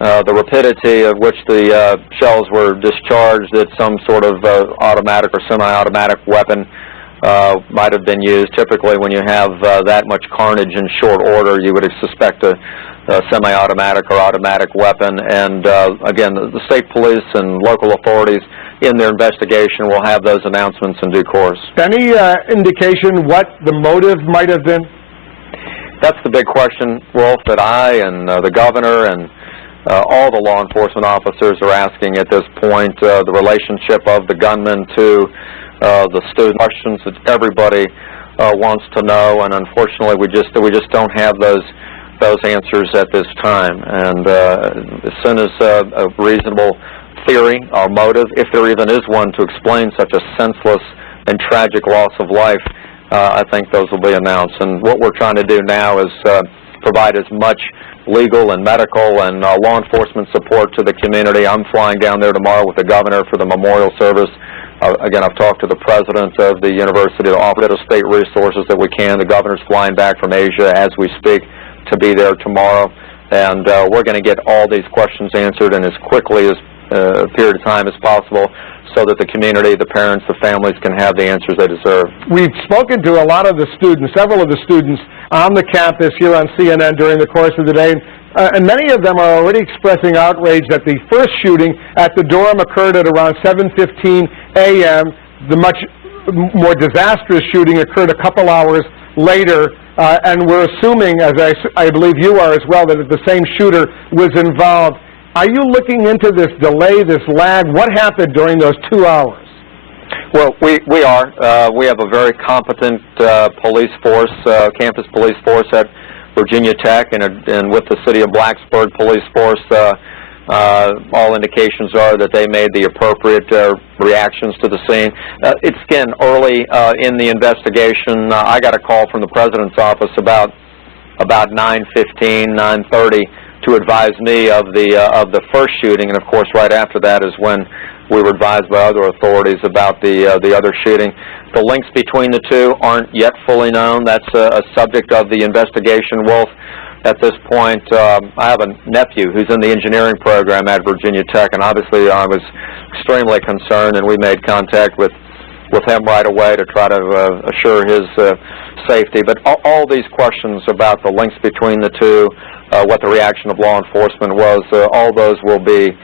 the rapidity at which the shells were discharged, that some sort of automatic or semi-automatic weapon might have been used. Typically, when you have that much carnage in short order, you would suspect a semi-automatic or automatic weapon. And again, the state police and local authorities in their investigation will have those announcements in due course. Any indication what the motive might have been? That's the big question, Wolf, that I and the governor and all the law enforcement officers are asking at this point. The relationship of the gunman to the student, questions that everybody wants to know, and unfortunately we just don't have those answers at this time. And as soon as a reasonable theory or motive, if there even is one, to explain such a senseless and tragic loss of life, I think those will be announced. And what we're trying to do now is provide as much legal and medical and law enforcement support to the community. I'm flying down there tomorrow with the governor for the memorial service. Again, I've talked to the president of the university to offer the state resources that we can. The governor's flying back from Asia as we speak to be there tomorrow. And we're going to get all these questions answered in as quickly as a period of time as possible, so that the community, the parents, the families can have the answers they deserve. We've spoken to a lot of the students, several of the students on the campus here on CNN during the course of the day, and many of them are already expressing outrage that the first shooting at the dorm occurred at around 7:15 a.m. The much more disastrous shooting occurred a couple hours later, and we're assuming, as I believe you are as well, that the same shooter was involved. Are you looking into this delay, this lag? What happened during those 2 hours? Well, we are. We have a very competent police force, campus police force at Virginia Tech, and with the City of Blacksburg police force. All indications are that they made the appropriate reactions to the scene. It's again early in the investigation. I got a call from the president's office about 9:15, 9:30. to advise me of the first shooting, and of course right after that is when we were advised by other authorities about the other shooting. The links between the two aren't yet fully known. That's a subject of the investigation, Wolf. At this point, I have a nephew who's in the engineering program at Virginia Tech, and obviously I was extremely concerned, and we made contact with him right away to try to assure his safety. But all these questions about the links between the two, what the reaction of law enforcement was, all those will be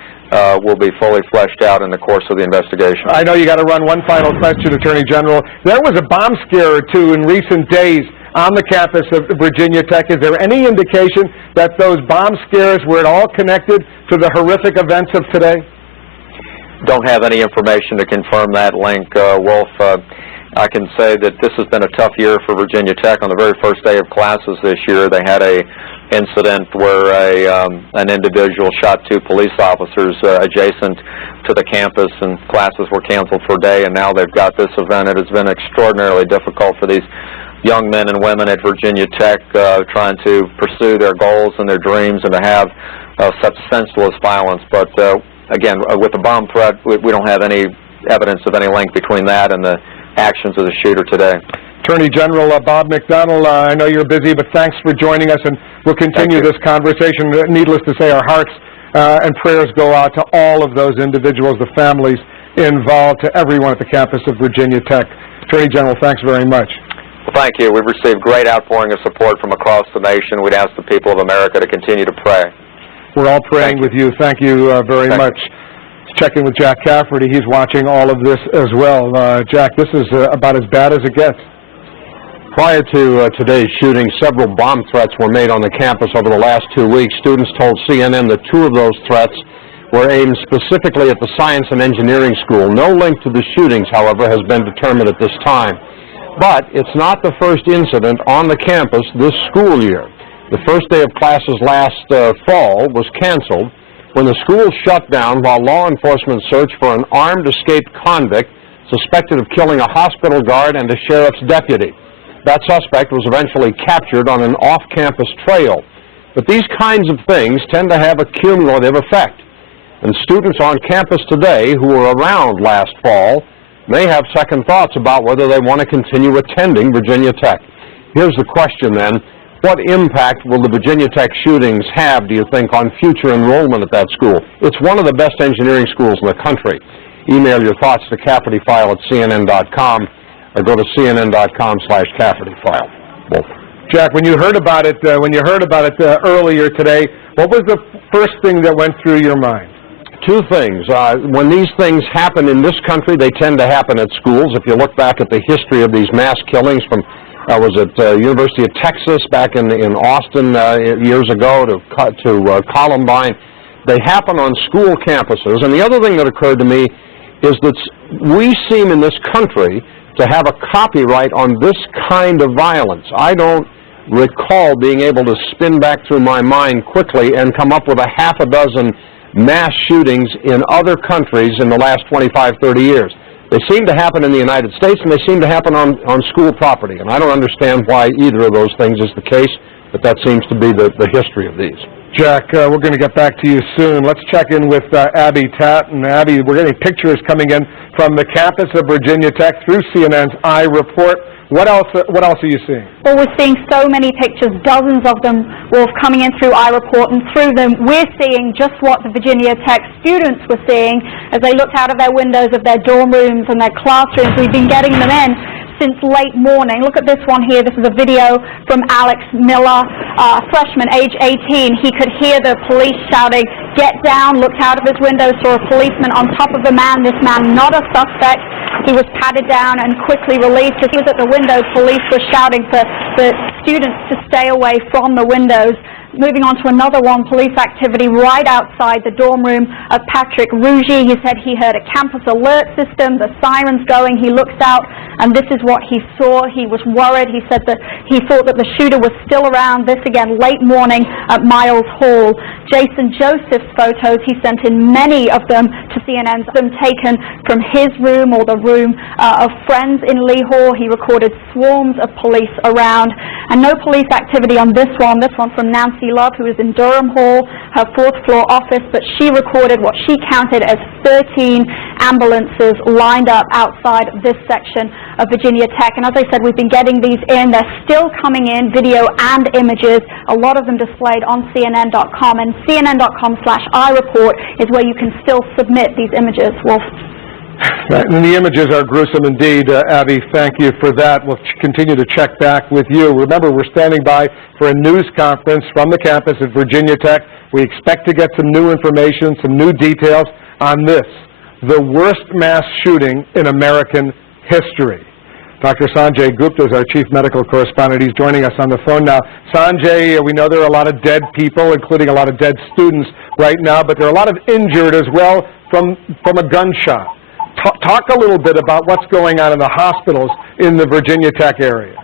fully fleshed out in the course of the investigation. I know you got to run. One final question, Attorney General. There was a bomb scare or two in recent days on the campus of Virginia Tech. Is there any indication that those bomb scares were at all connected to the horrific events of today? Don't have any information to confirm that link, Wolf. I can say that this has been a tough year for Virginia Tech. On the very first day of classes this year, they had a incident where an individual shot two police officers adjacent to the campus, and classes were canceled for a day, and now they've got this event. It has been extraordinarily difficult for these young men and women at Virginia Tech trying to pursue their goals and their dreams, and to have such senseless violence. But again, with the bomb threat, we don't have any evidence of any link between that and the actions of the shooter today. Attorney General Bob McDonnell, I know you're busy, but thanks for joining us, and we'll continue this conversation. Needless to say, our hearts and prayers go out to all of those individuals, the families involved, to everyone at the campus of Virginia Tech. Attorney General, thanks very much. Well, thank you. We've received great outpouring of support from across the nation. We'd ask the people of America to continue to pray. We're all praying with you. Thank you very much. Checking with Jack Cafferty. He's watching all of this as well. Jack, this is about as bad as it gets. Prior to today's shooting, several bomb threats were made on the campus over the last 2 weeks. Students told CNN that 2 of those threats were aimed specifically at the Science and Engineering School. No link to the shootings, however, has been determined at this time. But it's not the first incident on the campus this school year. The first day of classes last fall was canceled when the school shut down while law enforcement searched for an armed escaped convict suspected of killing a hospital guard and a sheriff's deputy. That suspect was eventually captured on an off-campus trail. But these kinds of things tend to have a cumulative effect. And students on campus today who were around last fall may have second thoughts about whether they want to continue attending Virginia Tech. Here's the question then. what impact will the Virginia Tech shootings have, do you think, on future enrollment at that school? It's one of the best engineering schools in the country. Email your thoughts to CaffertyFile@CNN.com or go to CNN.com/CaffertyFile. Both. Jack, when you heard about it, earlier today, what was the first thing that went through your mind? Two things. When these things happen in this country, they tend to happen at schools. If you look back at the history of these mass killings from, was it University of Texas back in Austin years ago to Columbine, they happen on school campuses. And the other thing that occurred to me is that we seem in this country to have a copyright on this kind of violence. I don't recall being able to spin back through my mind quickly and come up with a half a dozen mass shootings in other countries in the last 25, 30 years. They seem to happen in the United States, and they seem to happen on school property. And I don't understand why either of those things is the case, but that seems to be the history of these. Jack, we're going to get back to you soon. Let's check in with Abby Tatton. Abby, we're getting pictures coming in from the campus of Virginia Tech through CNN's iReport. What else are you seeing? Well, we're seeing so many pictures, dozens of them, Wolf, coming in through iReport, and through them we're seeing just what the Virginia Tech students were seeing as they looked out of their windows of their dorm rooms and their classrooms. We've been getting them in since late morning. Look at this one here. This is a video from Alex Miller, a freshman, age 18. He could hear the police shouting, "Get down," looked out of his window, saw a policeman on top of the man. This man, not a suspect. He was patted down and quickly released. As he was at the window, police were shouting for the students to stay away from the windows. Moving on to another one, police activity right outside the dorm room of Patrick Rugy. He said he heard a campus alert system, the sirens going. He looks out, and this is what he saw. He was worried. He said that he thought that the shooter was still around. This again, late morning at Miles Hall. Jason Joseph's photos, he sent in many of them to CNN, them taken from his room or the room of friends in Lee Hall. He recorded swarms of police around, and no police activity on this one from Nancy Love, who is in Durham Hall, her fourth-floor office, but she recorded what she counted as 13 ambulances lined up outside this section of Virginia Tech. And as I said, we've been getting these in. They're still coming in, video and images, a lot of them displayed on CNN.com, and CNN.com/iReport is where you can still submit these images. Wolf. And the images are gruesome indeed, Abby. Thank you for that. We'll continue to check back with you. Remember, we're standing by for a news conference from the campus at Virginia Tech. We expect to get some new information, some new details on this, the worst mass shooting in American history. Dr. Sanjay Gupta is our chief medical correspondent. He's joining us on the phone now. Sanjay, we know there are a lot of dead people, including a lot of dead students right now, but there are a lot of injured as well from a gunshot. Talk a little bit about what's going on in the hospitals in the Virginia Tech area.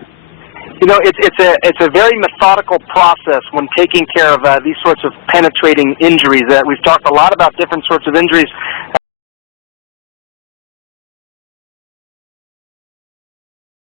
You know, it's a very methodical process when taking care of these sorts of penetrating injuries. We've talked a lot about different sorts of injuries